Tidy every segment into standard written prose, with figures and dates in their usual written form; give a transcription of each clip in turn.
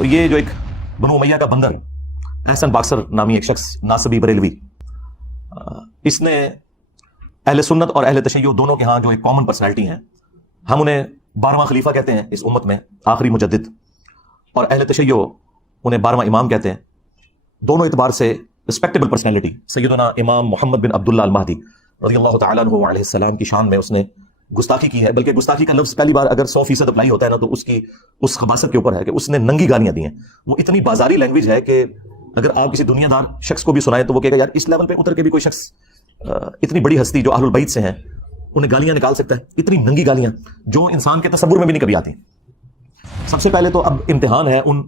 تو یہ جو ایک بنو امیہ کا بندر احسن باکسر نامی ایک شخص ناصبی بریلوی، اس نے اہل سنت اور اہل تشیع دونوں کے ہاں جو ایک کامن پرسنالٹی ہیں، ہم انہیں 12واں خلیفہ کہتے ہیں اس امت میں، آخری مجدد، اور اہل تشیع انہیں 12واں امام کہتے ہیں۔ دونوں اعتبار سے رسپیکٹیبل پرسنالٹی سیدنا امام محمد بن عبداللہ المہدی رضی اللہ تعالیٰ عنہ علیہ السلام کی شان میں اس نے گستاخی کی ہے، بلکہ گستاخی کا لفظ پہلی بار اگر 100% اپلائی ہوتا ہے نا تو اس کی اس خباثت کے اوپر ہے کہ اس نے ننگی گالیاں دی ہیں۔ وہ اتنی بازاری لینگویج ہے کہ اگر آپ کسی دنیا دار شخص کو بھی سنائیں تو وہ کہے گا یار اس لیول پہ اتر کے بھی کوئی شخص اتنی بڑی ہستی جو اہل البیت سے ہیں انہیں گالیاں نکال سکتا ہے، اتنی ننگی گالیاں جو انسان کے تصور میں بھی نہیں کبھی آتی۔ سب سے پہلے تو اب امتحان ہے ان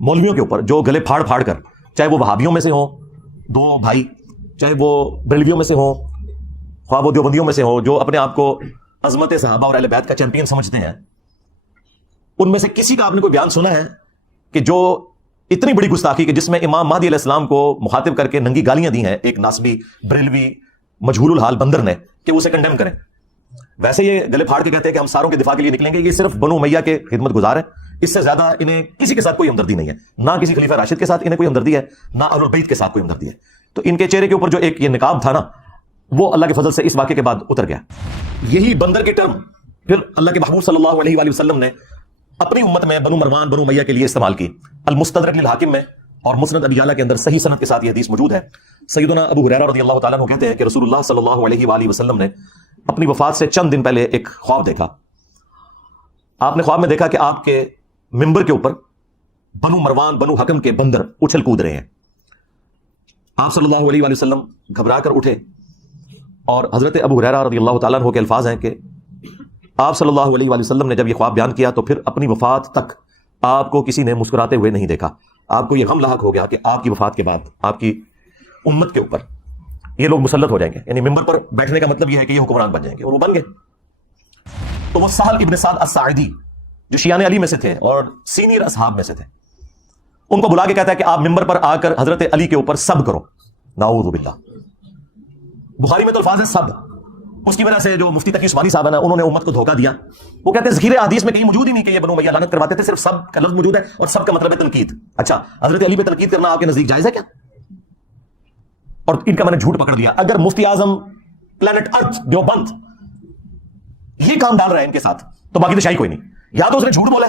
مولویوں کے اوپر جو گلے پھاڑ پھاڑ کر، چاہے وہ وہابیوں میں سے ہوں دو بھائی، چاہے وہ بریلویوں میں سے ہوں، خواہ وہ دیوبندیوں میں سے ہوں، جو اپنے آپ کو عظمت صحابہ اور اہل بیت کا چیمپئن سمجھتے ہیں، ان میں سے کسی کا آپ نے کوئی بیان سنا ہے کہ جو اتنی بڑی گستاخی کہ جس میں امام مہدی علیہ السلام کو مخاطب کر کے ننگی گالیاں دی ہیں ایک ناسبی بریلوی مجہول الحال بندر نے، کہ وہ اسے کنڈیم کریں؟ ویسے یہ گلے پھاڑ کے کہتے ہیں کہ ہم ساروں کے دفاع کے لیے نکلیں گے، یہ صرف بنو امیہ کے خدمت گزار ہیں، اس سے زیادہ انہیں کسی کے ساتھ کوئی ہمدردی نہیں ہے، نہ کسی خلیفہ راشد کے ساتھ انہیں کوئی ہمدردی ہے، نہ اہل البیت کے ساتھ کوئی ہمدردی ہے۔ تو ان کے چہرے کے اوپر جو ایک یہ نقاب تھا نا، وہ اللہ کے فضل سے اس واقعے کے بعد اتر گیا۔ یہی بندر کے ٹرم پھر اللہ کے محبوب صلی اللہ علیہ وآلہ وسلم نے اپنی امت میں بنو مروان بنو امیہ کے لیے استعمال کی۔ المستدرک للحاکم میں اور مسند ابی یعلا کے اندر صحیح سند کے ساتھ یہ حدیث موجود ہے۔ سیدنا ابو ہریرہ رضی اللہ تعالیٰ عنہ کہتے ہیں کہ رسول اللہ صلی اللہ علیہ وآلہ وسلم نے اپنی وفات سے چند دن پہلے ایک خواب دیکھا۔ آپ نے خواب میں دیکھا کہ آپ کے ممبر کے اوپر بنو مروان بنو حکم کے بندر اچھل کود رہے ہیں۔ آپ صلی اللہ علیہ وآلہ وسلم گھبرا کر اٹھے، اور حضرت ابو ہریرہ رضی اللہ تعالیٰ عنہ کے الفاظ ہیں کہ آپ صلی اللہ علیہ وآلہ وسلم نے جب یہ خواب بیان کیا تو پھر اپنی وفات تک آپ کو کسی نے مسکراتے ہوئے نہیں دیکھا۔ آپ کو یہ غم لاحق ہو گیا کہ آپ کی وفات کے بعد آپ کی امت کے اوپر یہ لوگ مسلط ہو جائیں گے، یعنی ممبر پر بیٹھنے کا مطلب یہ ہے کہ یہ حکمران بن جائیں گے، اور وہ بن گئے۔ تو وہ سہل ابن سعد الساعدی جو شیعان علی میں سے تھے اور سینئر اصحاب میں سے تھے، ان کو بلا کے کہتا ہے کہ آپ ممبر پر آ کر حضرت علی کے اوپر سب کرو۔ نعوذ باللہ، بخاری میں تو الفاظ ہے سب۔ اس کی وجہ سے جو مفتی تقی عثمانی صاحب ہیں انہوں نے امت کو دھوکہ دیا۔ وہ کہتے ہیں ذکر حدیث میں کہیں موجود ہی نہیں کہ یہ بنو امیہ لعنت کرواتے تھے، صرف سب کا لفظ موجود ہے اور سب کا مطلب ہے تنقید۔ اچھا، حضرت علی پہ تنقید کرنا آپ کے نزدیک جائز ہے کیا؟ اور ان کا میں نے جھوٹ پکڑ لیا۔ اگر مفتی اعظم پلانٹ ارتھ دیوبند یہ کام ڈال رہے ہیں ان کے ساتھ تو باقی تو شاہی کوئی نہیں، یا تو اس نے جھوٹ بولا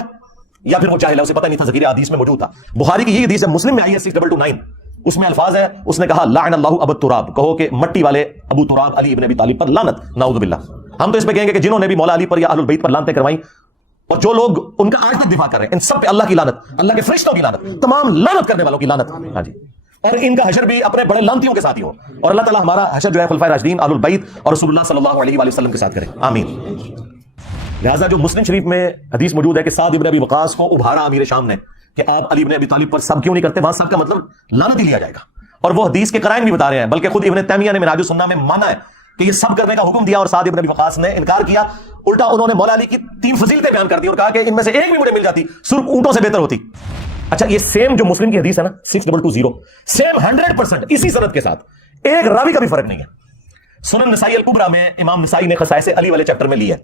یا پھر وہ جاہل ہے، اسے پتہ نہیں تھا ذکر حدیث میں موجود تھا۔ بخاری کی یہ حدیث ہے، مسلم میں آئی ہے 6229، اس میں الفاظ ہے، اس نے کہا لعن اللہ ابو تراب، کہو کہ مٹی والے ابو تراب علی ابن ابی طالب پر لعنت، نعوذ باللہ۔ ہم تو اس پہ کہیں گے کہ جنہوں نے بھی مولا علی پر یا اہل البیت پر لعنتیں کروائیں، اور جو لوگ ان کا آج تک دفاع کر رہے ہیں، ان سب پہ اللہ کی لعنت، اللہ کے فرشتوں کی لعنت، تمام لعنت کرنے والوں کی لعنت۔ ہاں جی، اور ان کا حشر بھی اپنے بڑے لعنتیوں کے ساتھ ہی ہو، اور اللہ تعالی ہمارا حشر جو ہے خلفائے راشدین اہل البیت اور رسول اللہ صلی اللہ علیہ وآلہ وسلم کے ساتھ کرے، آمین۔ لہٰذا جو مسلم شریف میں حدیث موجود ہے کہ سعد ابن ابی وقاص کو ابھارا امیر شام نے کہ آپ علی ابن ابی طالب پر سب کیوں نہیں کرتے، وہاں سب کا مطلب لعنت ہی لیا جائے گا، اور وہ حدیث کے قرائن بھی بتا رہے ہیں، بلکہ خود ابن تیمیہ نے منہاج السنہ میں مانا ہے کہ یہ سب کرنے کا حکم دیا، اور سعد ابن ابی وقاص نے انکار کیا۔ الٹا انہوں نے مولا علی کی 3 فضیلتیں بیان کر دی اور کہا کہ ان میں سے ایک بھی مجھے مل جاتی سرخ اونٹوں سے بہتر ہوتی۔ اچھا، یہ سیم جو مسلم کی حدیث ہے نا 6220، سیم 100% اسی سند کے ساتھ، ایک راوی کا بھی فرق نہیں ہے۔ سنن نسائی الکبریٰ میں امام نسائی نے خصائص علی والے چیپٹر میں لی ہے،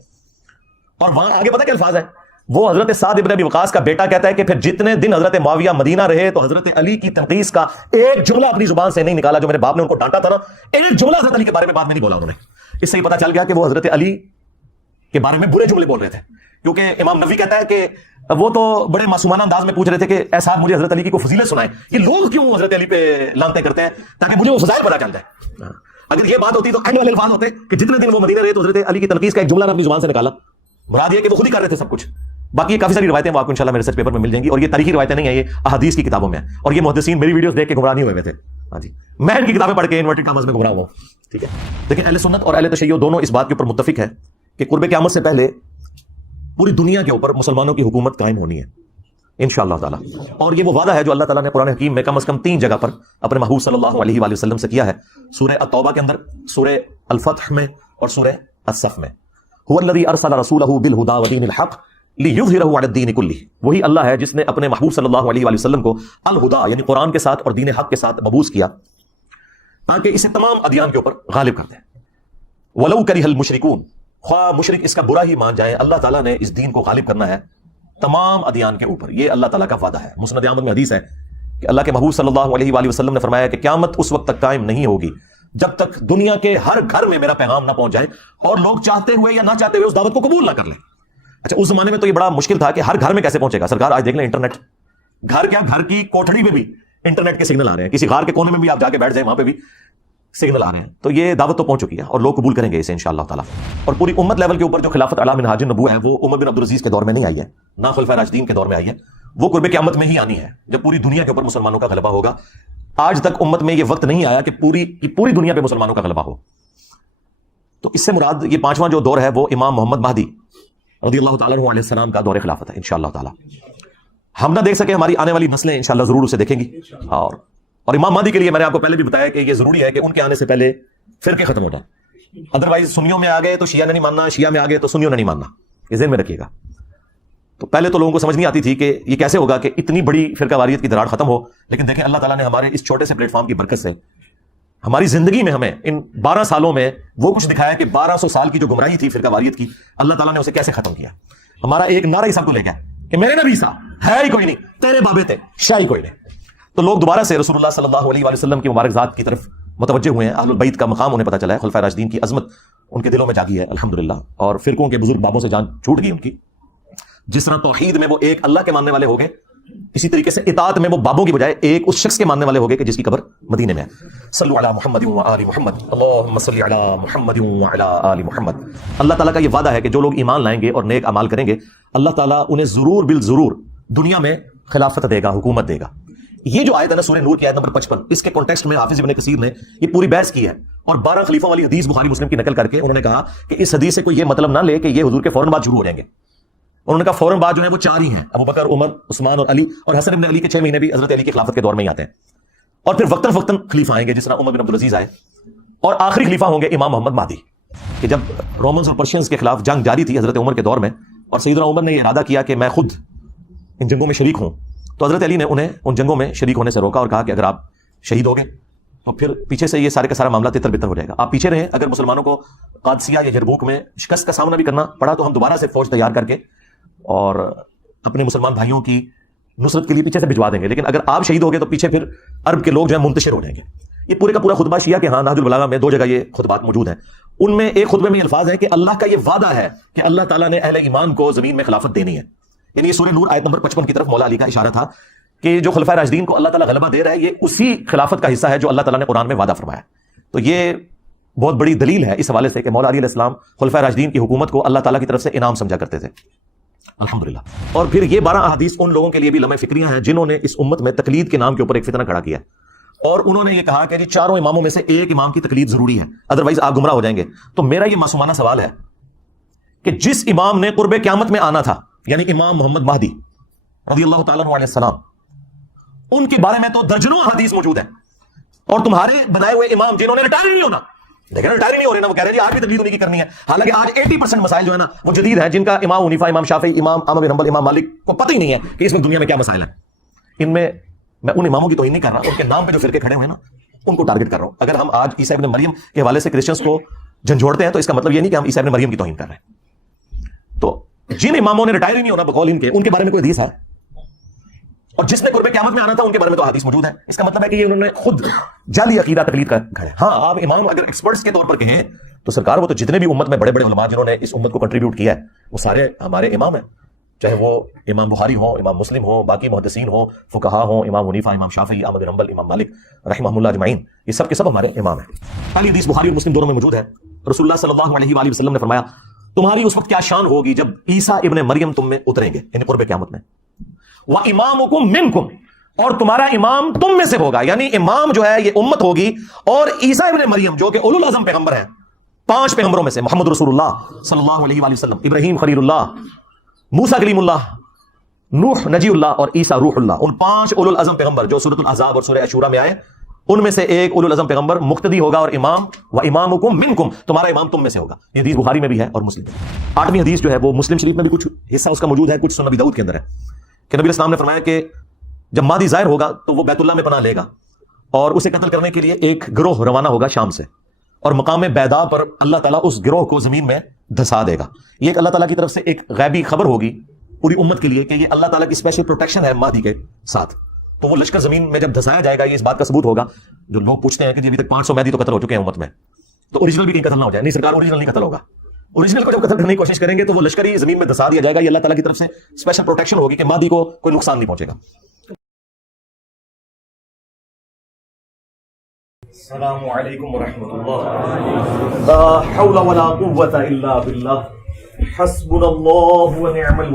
اور وہاں آگے پتہ کیا الفاظ ہے؟ وہ حضرت سعد ابن ابی وقاص کا بیٹا کہتا ہے کہ پھر جتنے دن حضرت معاویہ مدینہ رہے تو حضرت علی کی تنقیص کا ایک جملہ اپنی زبان سے نہیں نکالا۔ جو میرے باپ نے ان کو ڈانٹا تھا نا، ایک جملہ حضرت علی کے بارے میں بعد میں نہیں بولا انہوں نے۔ اس سے یہ پتہ چل گیا کہ وہ حضرت علی کے بارے میں برے جملے بول رہے تھے، کیونکہ امام نووی کہتا ہے کہ وہ تو بڑے معصومانہ انداز میں پوچھ رہے تھے کہ اے صاحب مجھے حضرت علی کی کوئی فضیلت سنائیں، یہ لوگ کیوں حضرت علی پہ لعنتیں کرتے ہیں، تاکہ مجھے وہ فضائل پتہ چل جائے۔ اگر یہ بات ہوتی تو اینڈ والے الفاظ ہوتے کہ جتنے دن وہ مدینہ رہے تو حضرت علی کی تنقیص کا ایک جملہ نے اپنی زبان سے نکالا، مراد یہ کہ وہ خود ہی کر رہے تھے سب کچھ۔ باقی یہ کافی ساری روایتیں وہ آپ کو انشاءاللہ میرے ریسرچ پیپر میں مل جائیں گی، اور یہ تاریخی روایتیں نہیں ہیں، یہ احادیث کی کتابوں میں ہیں، اور یہ محدثین میری ویڈیوز دیکھ کے گمراہ نہیں ہوئے تھے۔ ہاں جی، میں ان کی کتابیں پڑھ کے انورٹڈ کامز میں گمراہ ہوا ہوں، ٹھیک ہے۔ لیکن اہل سنت اور اہل تشیع دونوں اس بات کے اوپر متفق ہے کہ قرب قیامت سے پہلے پوری دنیا کے اوپر مسلمانوں کی حکومت قائم ہونی ہے انشاءاللہ تعالی، اور یہ وہ وعدہ ہے جو اللہ تعالیٰ نے قرآن حکیم میں کم از کم 3 جگہ پر اپنے محبوب صلی اللہ علیہ وآلہ وسلم سے کیا ہے، سورہ التوبہ کے اندر، سورہ الفتح میں، اور سورہ الصف میں۔ هو الذی ارسل رسولہ بالہدی ودین الحق لیظہرہ علی الدین کلہ، وہی اللہ ہے جس نے اپنے محبوب صلی اللہ علیہ وآلہ وسلم کو الہدا یعنی قرآن کے ساتھ اور دین حق کے ساتھ مبعوث کیا تاکہ اسے تمام ادیان کے اوپر غالب کر دیں۔ ولو کرہ المشرکون، خواہ مشرک اس کا برا ہی مان جائیں، اللہ تعالیٰ نے اس دین کو غالب کرنا ہے تمام ادیان کے اوپر. یہ اللہ تعالیٰ کا وعدہ ہے. مسند احمد میں حدیث ہے کہ اللہ کے محبوب صلی اللہ علیہ وآلہ وسلم نے فرمایا کہ قیامت اس وقت تک قائم نہیں ہوگی جب تک دنیا کے ہر گھر میں میرا پیغام نہ پہنچ جائے اور لوگ چاہتے ہوئے یا نہ چاہتے ہوئے اس دعوت کو قبول نہ کر لیں. اچھا اس زمانے میں تو یہ بڑا مشکل تھا کہ ہر گھر میں کیسے پہنچے گا. سرکار آج دیکھ لیں انٹرنیٹ, گھر کیا گھر کی کوٹڑی میں بھی انٹرنیٹ کے سگنل آ رہے ہیں, کسی غار کے کونے میں بھی آپ جا کے بیٹھ جائیں وہاں پہ بھی سگنل آ رہے ہیں. تو یہ دعوت تو پہنچ چکی ہے اور لوگ قبول کریں گے اسے انشاءاللہ تعالیٰ. اور پوری امت لیول کے اوپر جو خلافت اعلی منہاج النبوہ ہے وہ عمر بن عبدالعزیز کے دور میں نہیں آئی ہے, نہ خلفائے راشدین کے دور میں آئی ہے, وہ قرب قیامت میں ہی آنی ہے جب پوری دنیا کے اوپر مسلمانوں کا غلبہ ہوگا. آج تک امت میں یہ وقت نہیں آیا کہ پوری دنیا پہ مسلمانوں کا غلبہ ہو. تو اس سے مراد یہ پانچواں جو دور ہے وہ امام محمد مہدی رضی اللہ تعالیٰ عنہ علیہ السلام کا دور خلافت ہے انشاءاللہ تعالیٰ. ہم نہ دیکھ سکے, ہماری آنے والی نسلیں انشاءاللہ ضرور اسے دیکھیں گی. اور امام مہدی کے لیے میں نے آپ کو پہلے بھی بتایا کہ یہ ضروری ہے کہ ان کے آنے سے پہلے فرقے ختم ہو جائیں. ادروائز سنیوں میں آ گئے تو شیعہ نے نہیں ماننا, شیعہ میں آ گئے تو سنیوں نے نہیں ماننا. یہ ذہن میں رکھیے گا. تو پہلے تو لوگوں کو سمجھ نہیں آتی تھی کہ یہ کیسے ہوگا کہ اتنی بڑی فرقہ واریت کی دراڑ ختم ہو. لیکن دیکھیں اللہ تعالیٰ نے ہمارے اس چھوٹے سے پلیٹ فارم کی برکت سے ہماری زندگی میں ہمیں ان 12 سالوں میں وہ کچھ دکھایا کہ 1200 سال کی جو گمراہی تھی فرقہ واریت کی, اللہ تعالیٰ نے اسے کیسے ختم کیا. ہمارا ایک نعرہ ہی سب کو لے گیا کہ میرے نبی عیسیٰ ہے ہی کوئی نہیں, تیرے بابے تھے شاہ ہی کوئی نہیں. تو لوگ دوبارہ سے رسول اللہ صلی اللہ علیہ وآلہ وسلم کی مبارک ذات کی طرف متوجہ ہوئے ہیں. اہل البیت کا مقام انہیں پتہ چلا ہے, خلفائے راشدین کی عظمت ان کے دلوں میں جاگی ہے الحمدللہ. اور فرقوں کے بزرگ بابوں سے جان چھوٹ گئی ان کی. جس طرح توحید میں وہ ایک اللہ کے ماننے والے ہو گئے, اسی طریقے سے اطاعت میں وہ بابوں کی بجائے ایک اس شخص کے ماننے والے ہو گئے کہ جس کی قبر مدینے میں ہے. صلو علی محمد و آل محمد, اللہم صلی علی محمد و علی آل محمد. اللہ تعالیٰ کا یہ وعدہ ہے کہ جو لوگ ایمان لائیں گے اور نیک اعمال کریں گے اللہ تعالیٰ انہیں ضرور بالضرور دنیا میں خلافت دے گا, حکومت دے گا. یہ جو آیت ہے نا سورہ نور کی آیت نمبر 55, اس کے کانٹیکسٹ میں حافظ ابن کثیر نے یہ پوری بحث کی ہے اور 12 خلیفوں والی حدیث بخاری مسلم کی نقل کر کے انہوں نے کہا کہ اس حدیث سے کوئی یہ مطلب نہ لے کہ یہ حضور کے فوراً بعد شروع ہو جائیں گے. انہوں نے کہا فوراً بعد جو ہے وہ 4 ہی ہیں, ابو بکر, عمر, عثمان اور علی, اور حسن ابن علی کے 6 مہینے بھی حضرت علی کی خلافت کے دور میں ہی آتے ہیں. اور پھر وقتاً فوقتاً خلیفہ آئیں گے جس طرح عمر بن عبدالعزیز آئے, اور آخری خلیفہ ہوں گے امام محمد مہدی. کہ جب رومنز اور پرشینز کے خلاف جنگ جاری تھی حضرت عمر کے دور میں اور سیدنا عمر نے یہ ارادہ کیا کہ میں خود ان جنگوں میں شریک ہوں, تو حضرت علی نے انہیں ان جنگوں میں شریک ہونے سے روکا اور کہا کہ اگر آپ شہید ہو گئے تو پھر پیچھے سے یہ سارے کا سارا معاملہ تتر بتر ہو جائے گا. آپ پیچھے رہیں, اگر مسلمانوں کو قادسیہ یا یرموک میں شکست کا سامنا بھی کرنا پڑا تو ہم دوبارہ سے فوج تیار کر کے اور اپنے مسلمان بھائیوں کی نصرت کے لیے پیچھے سے بھجوا دیں گے. لیکن اگر آپ شہید ہو گئے تو پیچھے پھر عرب کے لوگ جو ہیں منتشر ہو جائیں گے. یہ پورے کا پورا خطبہ شیعہ کے ہاں نہج البلاغہ میں 2 جگہ یہ خطبات موجود ہیں. ان میں ایک خطبے میں یہ الفاظ ہیں کہ اللہ کا یہ وعدہ ہے کہ اللہ تعالیٰ نے اہل ایمان کو زمین میں خلافت دینی ہے. یعنی یہ سورہ نور آیت نمبر 55 کی طرف مولا علی کا اشارہ تھا کہ جو خلفائے راشدین کو اللہ تعالیٰ غلبہ دے رہا ہے یہ اسی خلافت کا حصہ ہے جو اللہ تعالیٰ نے قرآن میں وعدہ فرمایا. تو یہ بہت بڑی دلیل ہے اس حوالے سے کہ مولا علی علیہ السلام خلفائے راشدین کی حکومت کو اللہ تعالیٰ کی طرف سے انعام سمجھا کرتے تھے الحمدللہ. اور پھر یہ 12 احادیث ان لوگوں کے لیے بھی لمحہ فکریاں ہیں جنہوں نے اس امت میں تقلید کے نام کے اوپر ایک فتنہ کھڑا کیا اور انہوں نے یہ کہا کہ 4 اماموں میں سے ایک امام کی تقلید ضروری ہے, ادروائز آپ گمراہ ہو جائیں گے. تو میرا یہ معصومانہ سوال ہے کہ جس امام نے قرب قیامت میں آنا تھا یعنی امام محمد مہدی رضی اللہ تعالیٰ عنہ علیہ السلام, ان کے بارے میں تو درجنوں حدیث موجود ہیں, اور تمہارے بنائے ہوئے امام جنہوں نے ریٹائر نہیں ہونا, لیکن ریٹائر نہیں ہو رہے نا, وہ کہہ رہے ہیں آج بھی تقلید انہیں کی کرنی ہے. حالانکہ آج 80% مسائل جو ہے نا وہ جدید ہیں جن کا امام حنیفہ, امام شافعی, امام احمد بن حنبل, امام مالک کو پتہ ہی نہیں ہے کہ اس میں دنیا میں کیا مسائل ہیں. ان میں ان اماموں کی توہین نہیں کر رہا, ان کے نام پہ جو فرقے کھڑے ہوئے ہیں نا ان کو ٹارگٹ کر رہا ہوں. اگر ہم آج عیسیٰ ابن مریم کے حوالے سے کرسچنس کو جھنجھوڑتے ہیں تو اس کا مطلب یہ نہیں کہ ہم عیسیٰ ابن مریم کی توہین کر رہے ہیں. تو جن اماموں نے ریٹائر ہی نہیں ہونا بقول ان کے بارے میں کوئی حدیث ہے, اور جس نے قرب قیامت میں آنا تھا ان کے بارے میں تو حدیث موجود ہے. اس کا مطلب ہے کہ یہ انہوں نے خود جعلی عقیدہ تقلید کر گھڑے. ہاں آپ امام اگر ایکسپرٹس کے طور پر کہیں تو سرکار وہ تو جتنے بھی امت میں بڑے بڑے علماء جنہوں نے اس امت کو کنٹریبیوٹ کیا ہے وہ سارے ہمارے امام ہیں, چاہے وہ امام بخاری ہوں, امام مسلم ہوں, باقی محدثین ہوں, فقہا ہوں, امام حنیفہ, امام شافعی, احمد بن حنبل, امام مالک رحمہ اللہ اجمعین, یہ سب کے سب ہمارے امام ہیں. پہلی حدیث بخاری اور مسلم دونوں میں موجود ہے. رسول اللہ صلی اللہ علیہ وآلہ وسلم نے فرمایا تمہاری اس وقت کیا شان ہوگی جب عیسیٰ ابن مریم تم میں اتریں گے یعنی قرب قیامت میں, وَإِمَامُكُم مِّنكُم, اور تمہارا امام تم میں سے ہوگا. یعنی امام جو ہے یہ امت ہوگی, اور عیسیٰ ابن مریم جو کہ اولو العزم پیغمبر ہیں, 5 پیغمبروں میں سے محمد رسول اللہ صلی اللہ علیہ وآلہ وسلم, ابراہیم خلیل اللہ, موسیٰ کلیم اللہ, نوح نجی اللہ اور عیسیٰ روح اللہ, ان 5 اولو العزم پیغمبر جو سورۃ الاحزاب اور سورہ عاشورہ میں آئے ان میں سے ایک اولو العزم پیغمبر مقتدی ہوگا اور امام, وَإِمَامُكُم مِّنكُم, تمہارا امام تم میں سے ہوگا. یہ حدیث بخاری میں بھی ہے اور مسلم میں. 8ویں حدیث جو ہے وہ مسلم شریف میں بھی کچھ حصہ اس کا موجود ہے, کچھ سنن ابی داؤد کے اندر ہے کہ نبی اسلام نے فرمایا کہ جب مہدی ظاہر ہوگا تو وہ بیت اللہ میں پناہ لے گا اور اسے قتل کرنے کے لیے ایک گروہ روانہ ہوگا شام سے, اور مقام بیدا پر اللہ تعالیٰ اس گروہ کو زمین میں دھسا دے گا. یہ ایک اللہ تعالیٰ کی طرف سے ایک غیبی خبر ہوگی پوری امت کے لیے کہ یہ اللہ تعالیٰ کی اسپیشل پروٹیکشن ہے مہدی کے ساتھ. تو وہ لشکر زمین میں جب دھسایا جائے گا یہ اس بات کا ثبوت ہوگا. جو لوگ پوچھتے ہیں کہ جی ابھی تک 500 مہدی تو قتل ہو چکے ہیں امت میں, تو اوریجنل بھی کہیں قتل نہ ہو جائے. نہیں سرکار, اوریجنل نہیں قتل ہوگا. اوریجنل کو جب قتل کرنے کی کوشش کریں گے تو وہ لشکر ہی زمین میں دھسا دیا جائے گا. یہ اللہ تعالیٰ کی طرف سے اسپیشل پروٹیکشن ہوگی کہ مہدی کو کوئی نقصان نہیں پہنچے گا. السلام علیکم ورحمۃ اللہ. لا حول ولا قوة الا باللہ. حسبنا اللہ ونعم الوکیل.